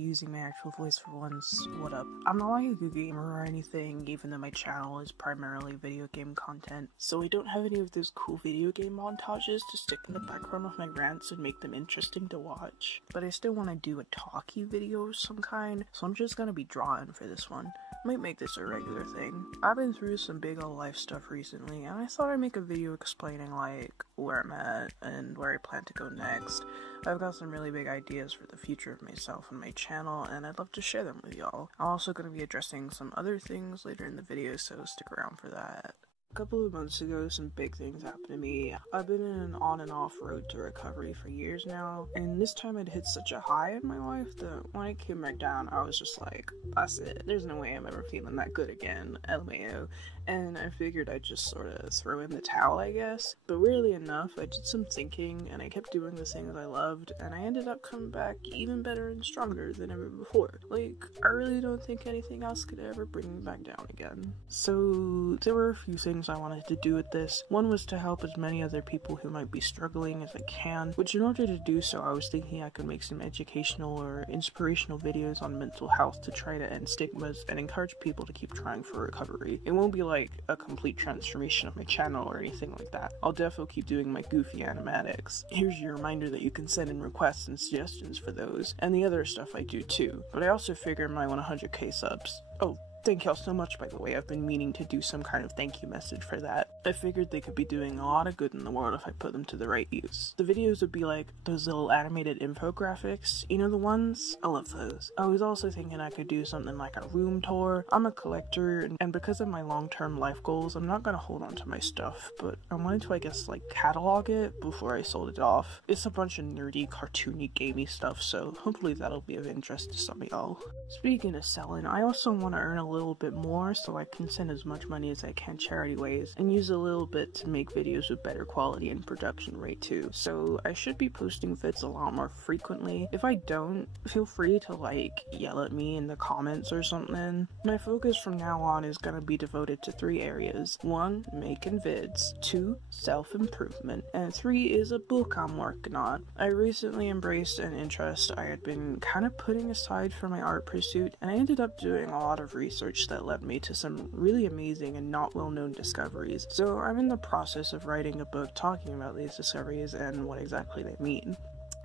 Using my actual voice for once. What up? I'm not like a good gamer or anything, even though my channel is primarily video game content, so I don't have any of those cool video game montages to stick in the background of my rants and make them interesting to watch. But I still want to do a talkie video of some kind, so I'm just gonna be drawing for this one. Might make this a regular thing. I've been through some big ol' life stuff recently, and I thought I'd make a video explaining like where I'm at and where I plan to go next. I've got some really big ideas for the future of myself and my channel, and I'd love to share them with y'all. I'm also going to be addressing some other things later in the video, so stick around for that. A couple of months ago, some big things happened to me. I've been in an on and off road to recovery for years now, and this time I'd hit such a high in my life that when I came back down, I was just like, that's it. There's no way I'm ever feeling that good again, LMAO. And I figured I'd just sort of throw in the towel, I guess. But weirdly enough, I did some thinking, and I kept doing the things I loved, and I ended up coming back even better and stronger than ever before. Like, I really don't think anything else could ever bring me back down again. So, there were a few things I wanted to do with this. One was to help as many other people who might be struggling as I can, which in order to do so, I was thinking I could make some educational or inspirational videos on mental health to try to end stigmas and encourage people to keep trying for recovery. It won't be like a complete transformation of my channel or anything like that. I'll definitely keep doing my goofy animatics. Here's your reminder that you can send in requests and suggestions for those, and the other stuff I do too. But I also figure my 100k subs. Oh, thank y'all so much, by the way. I've been meaning to do some kind of thank you message for that. I figured they could be doing a lot of good in the world if I put them to the right use. The videos would be like those little animated infographics, you know the ones? I love those. I was also thinking I could do something like a room tour. I'm a collector, and because of my long-term life goals, I'm not gonna hold on to my stuff, but I wanted to, I guess, like catalog it before I sold it off. It's a bunch of nerdy, cartoony, gamey stuff, so hopefully that'll be of interest to some of y'all. Speaking of selling, I also want to earn a little bit more so I can send as much money as I can charity ways and use a little bit to make videos with better quality and production rate too. So I should be posting vids a lot more frequently. If I don't, feel free to like yell at me in the comments or something. My focus from now on is gonna be devoted to 3 areas. 1, making vids. 2, self-improvement. And 3 is a book I'm working on. I recently embraced an interest I had been kind of putting aside for my art pursuit, and I ended up doing a lot of research that led me to some really amazing and not well-known discoveries. So I'm in the process of writing a book talking about these discoveries and what exactly they mean.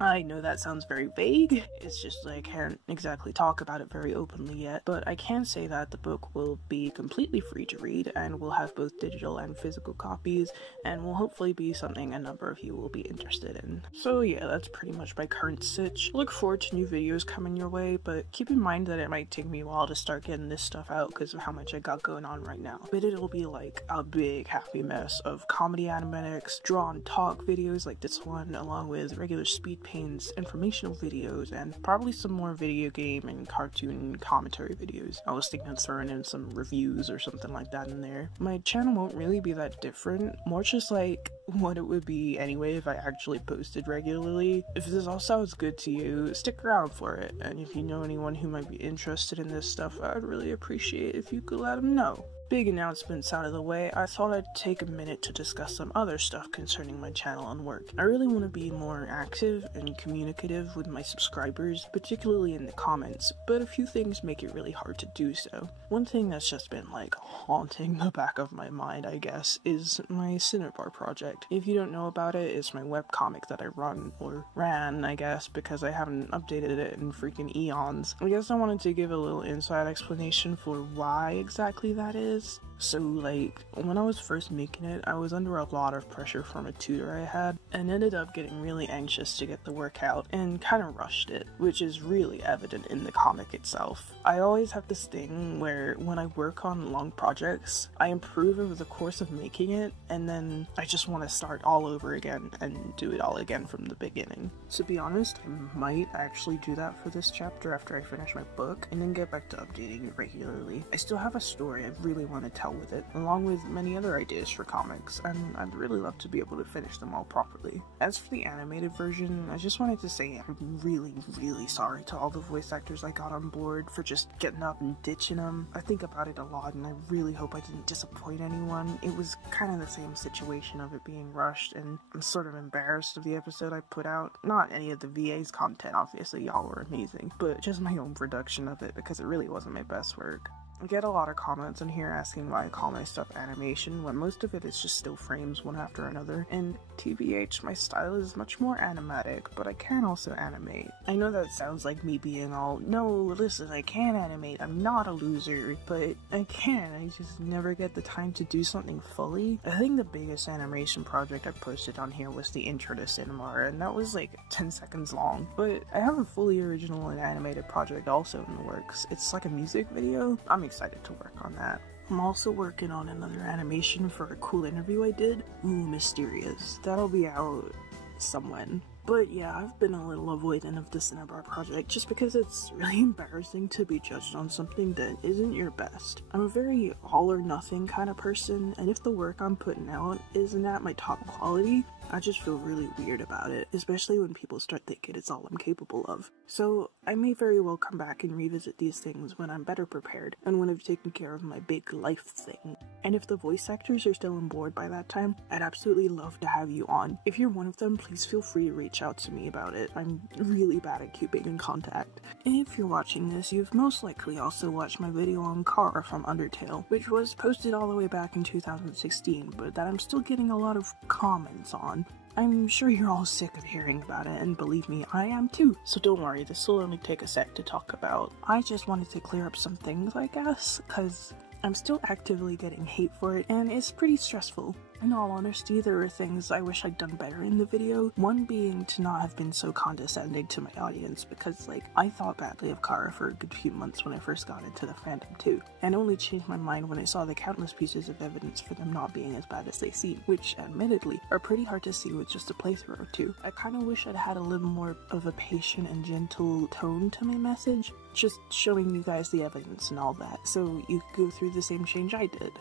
I know that sounds very vague, it's just that I can't exactly talk about it very openly yet, but I can say that the book will be completely free to read and will have both digital and physical copies, and will hopefully be something a number of you will be interested in. So yeah, that's pretty much my current sitch. Look forward to new videos coming your way, but keep in mind that it might take me a while to start getting this stuff out because of how much I got going on right now. But it'll be like a big happy mess of comedy animatics, draw and talk videos like this one, along with regular speed paints, informational videos, and probably some more video game and cartoon commentary videos. I was thinking of throwing in some reviews or something like that in there. My channel won't really be that different, more just like what it would be anyway if I actually posted regularly. If this all sounds good to you, stick around for it, and if you know anyone who might be interested in this stuff, I'd really appreciate if you could let them know. Big announcements out of the way, I thought I'd take a minute to discuss some other stuff concerning my channel and work. I really want to be more active and communicative with my subscribers, particularly in the comments, but a few things make it really hard to do so. One thing that's just been like haunting the back of my mind, I guess, is my Cinnabar project. If you don't know about it, it's my webcomic that I run, or ran, I guess, because I haven't updated it in freaking eons. I guess I wanted to give a little inside explanation for why exactly that is. So like, when I was first making it, I was under a lot of pressure from a tutor I had, and ended up getting really anxious to get the work out, and kind of rushed it, which is really evident in the comic itself. I always have this thing where when I work on long projects, I improve over the course of making it, and then I just want to start all over again and do it all again from the beginning. To be honest, I might actually do that for this chapter after I finish my book, and then get back to updating it regularly. I still have a story I really want to tell hell with it, along with many other ideas for comics, and I'd really love to be able to finish them all properly. As for the animated version, I just wanted to say I'm really sorry to all the voice actors I got on board for just getting up and ditching them. I think about it a lot, and I really hope I didn't disappoint anyone. It was kind of the same situation of it being rushed, and I'm sort of embarrassed of the episode I put out. Not any of the VA's content, obviously, y'all were amazing, but just my own production of it, because it really wasn't my best work. I get a lot of comments on here asking why I call my stuff animation when most of it is just still frames one after another, and TBH, my style is much more animatic, but I can also animate. I know that sounds like me being all, no, listen, I can animate, I'm not a loser, but I can, I just never get the time to do something fully. I think the biggest animation project I posted on here was the intro to Cinemar, and that was like 10 seconds long, but I have a fully original and animated project also in the works. It's like a music video. I'm excited to work on that. I'm also working on another animation for a cool interview I did. Ooh, mysterious. That'll be out somewhen. But yeah, I've been a little avoidant of the Cinnabar project just because it's really embarrassing to be judged on something that isn't your best. I'm a very all or nothing kind of person, and if the work I'm putting out isn't at my top quality, I just feel really weird about it, especially when people start thinking it's all I'm capable of. So I may very well come back and revisit these things when I'm better prepared, and when I've taken care of my big life thing. And if the voice actors are still on board by that time, I'd absolutely love to have you on. If you're one of them, please feel free to reach out to me about it. I'm really bad at keeping in contact. And if you're watching this, you've most likely also watched my video on Kara from Undertale, which was posted all the way back in 2016, but that I'm still getting a lot of comments on. I'm sure you're all sick of hearing about it, and believe me, I am too. So don't worry, this will only take a sec to talk about. I just wanted to clear up some things, I guess, because I'm still actively getting hate for it, and it's pretty stressful. In all honesty, there are things I wish I'd done better in the video, one being to not have been so condescending to my audience, because I thought badly of Kara for a good few months when I first got into the fandom too, and only changed my mind when I saw the countless pieces of evidence for them not being as bad as they seem, which admittedly are pretty hard to see with just a playthrough or two. I kinda wish I'd had a little more of a patient and gentle tone to my message, just showing you guys the evidence and all that, so you could go through the same change I did.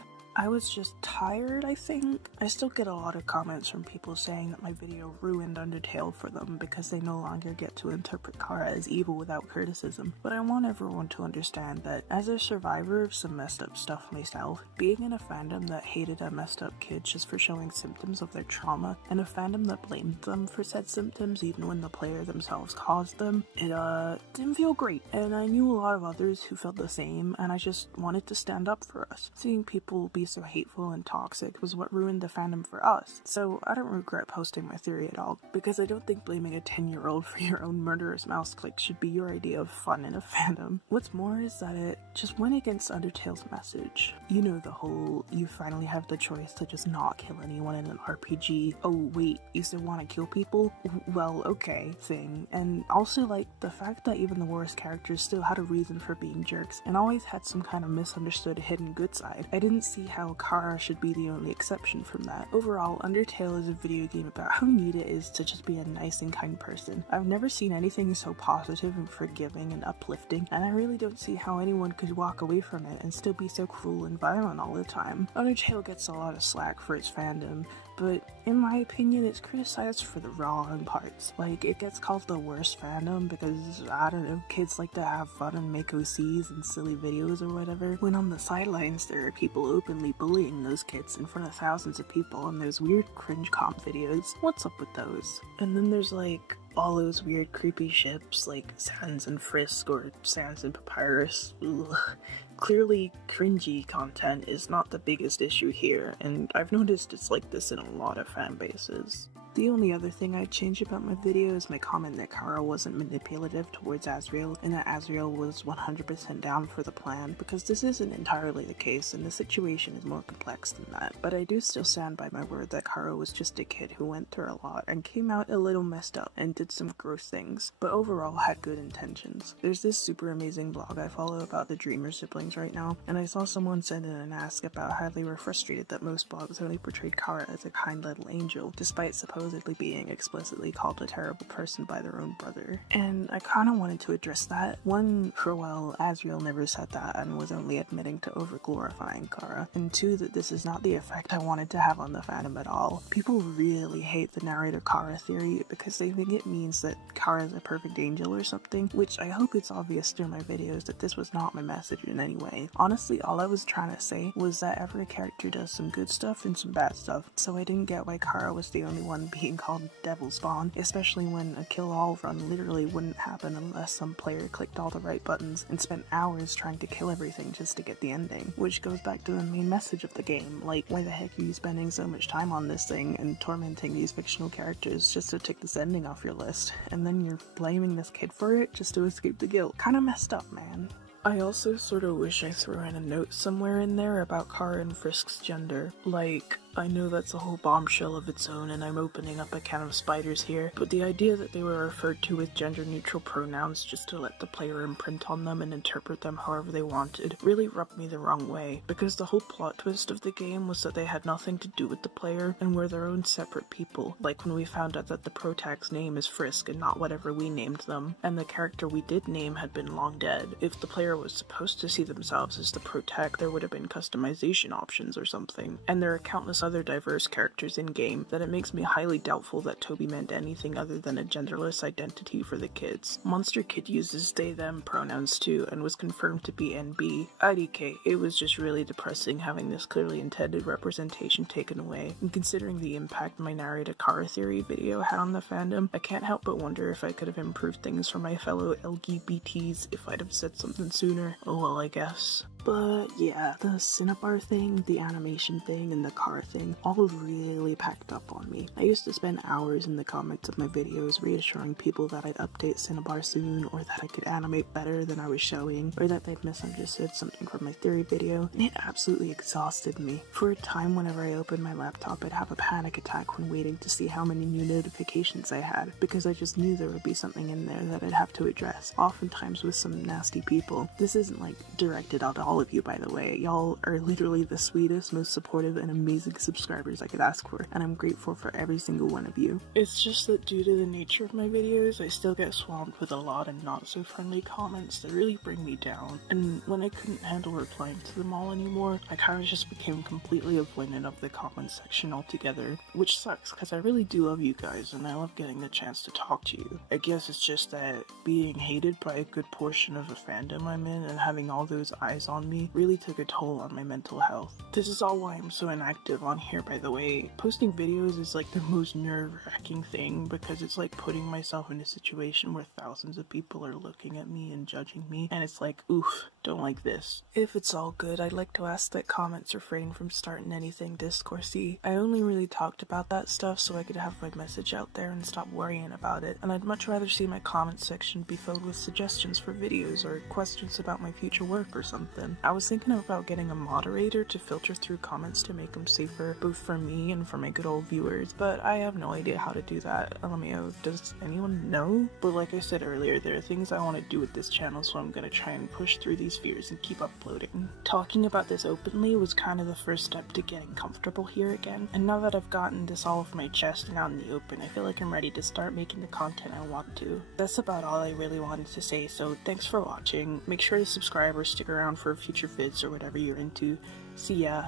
I was just tired, I think. I still get a lot of comments from people saying that my video ruined Undertale for them because they no longer get to interpret Kara as evil without criticism. But I want everyone to understand that as a survivor of some messed up stuff myself, being in a fandom that hated a messed up kid just for showing symptoms of their trauma, and a fandom that blamed them for said symptoms even when the player themselves caused them, it didn't feel great. And I knew a lot of others who felt the same, and I just wanted to stand up for us. Seeing people be so hateful and toxic was what ruined the fandom for us. So I don't regret posting my theory at all, because I don't think blaming a 10-year-old for your own murderous mouse click should be your idea of fun in a fandom. What's more is that it just went against Undertale's message. You know, the whole, you finally have the choice to just not kill anyone in an RPG, oh wait, you still want to kill people? Well, okay, thing. And also the fact that even the worst characters still had a reason for being jerks, and always had some kind of misunderstood hidden good side. I didn't see how Kara should be the only exception from that. Overall, Undertale is a video game about how neat it is to just be a nice and kind person. I've never seen anything so positive and forgiving and uplifting, and I really don't see how anyone could walk away from it and still be so cruel and violent all the time. Undertale gets a lot of slack for its fandom, but in my opinion, it's criticized for the wrong parts. It gets called the worst fandom because, I don't know, kids like to have fun and make OCs and silly videos or whatever, when on the sidelines there are people openly bullying those kids in front of thousands of people on those weird cringe comp videos. What's up with those? And then there's all those weird creepy ships like Sans and Frisk or Sans and Papyrus. Ugh. Clearly, cringy content is not the biggest issue here, and I've noticed it's like this in a lot of fan bases. The only other thing I'd change about my video is my comment that Kara wasn't manipulative towards Asriel, and that Asriel was 100% down for the plan, because this isn't entirely the case, and the situation is more complex than that. But I do still stand by my word that Kara was just a kid who went through a lot, and came out a little messed up, and did some gross things, but overall had good intentions. There's this super amazing blog I follow about the Dreamer siblings right now, and I saw someone send in and ask about how they were frustrated that most blogs only portrayed Kara as a kind little angel, despite supposedly supposedly being explicitly called a terrible person by their own brother. And I kind of wanted to address that. One, for well, Asriel never said that and was only admitting to over-glorifying Kara. And two, that this is not the effect I wanted to have on the fandom at all. People really hate the narrator Kara theory because they think it means that Kara is a perfect angel or something, which I hope it's obvious through my videos that this was not my message in any way. Honestly, all I was trying to say was that every character does some good stuff and some bad stuff, so I didn't get why Kara was the only one being called Devil Spawn, especially when a kill-all run literally wouldn't happen unless some player clicked all the right buttons and spent hours trying to kill everything just to get the ending, which goes back to the main message of the game. Like, why the heck are you spending so much time on this thing and tormenting these fictional characters just to tick this ending off your list, and then you're blaming this kid for it just to escape the guilt? Kinda messed up, man. I also sort of wish I threw in a note somewhere in there about Kara and Frisk's gender. Like, I know that's a whole bombshell of its own and I'm opening up a can of spiders here, but the idea that they were referred to with gender-neutral pronouns just to let the player imprint on them and interpret them however they wanted really rubbed me the wrong way, because the whole plot twist of the game was that they had nothing to do with the player and were their own separate people, like when we found out that the protag's name is Frisk and not whatever we named them, and the character we did name had been long dead. If the player was supposed to see themselves as the protag, there would have been customization options or something, and there are countless other diverse characters in-game that it makes me highly doubtful that Toby meant anything other than a genderless identity for the kids. Monster Kid uses they/them pronouns too and was confirmed to be NB. IDK, it was just really depressing having this clearly intended representation taken away, and considering the impact my narrator Kara theory video had on the fandom, I can't help but wonder if I could have improved things for my fellow LGBTs if I'd have said something sooner. Oh well, I guess. But yeah, the Cinnabar thing, the animation thing, and the car thing all really packed up on me. I used to spend hours in the comments of my videos reassuring people that I'd update Cinnabar soon, or that I could animate better than I was showing, or that they'd misunderstood something from my theory video, and it absolutely exhausted me. For a time, whenever I opened my laptop, I'd have a panic attack when waiting to see how many new notifications I had, because I just knew there would be something in there that I'd have to address, oftentimes with some nasty people. This isn't like directed at all of you, by the way. Y'all are literally the sweetest, most supportive, and amazing subscribers I could ask for, and I'm grateful for every single one of you. It's just that due to the nature of my videos, I still get swamped with a lot of not so friendly comments that really bring me down, and when I couldn't handle replying to them all anymore, I kind of just became completely avoidant of the comment section altogether, which sucks because I really do love you guys and I love getting the chance to talk to you. I guess it's just that being hated by a good portion of the fandom I'm in and having all those eyes on me really took a toll on my mental health. This is all why I'm so inactive on here, by the way. Posting videos is like the most nerve-wracking thing because it's like putting myself in a situation where thousands of people are looking at me and judging me, and it's like, oof, don't like this. If it's all good, I'd like to ask that comments refrain from starting anything discoursey. I only really talked about that stuff so I could have my message out there and stop worrying about it, and I'd much rather see my comment section be filled with suggestions for videos or questions about my future work or something. I was thinking about getting a moderator to filter through comments to make them safer, both for me and for my good old viewers, but I have no idea how to do that. LMAO, does anyone know? But like I said earlier, there are things I want to do with this channel, so I'm gonna try and push through these fears and keep uploading. Talking about this openly was kind of the first step to getting comfortable here again, and now that I've gotten this all off my chest and out in the open, I feel like I'm ready to start making the content I want to. That's about all I really wanted to say, so thanks for watching. Make sure to subscribe or stick around for future vids or whatever you're into. See ya!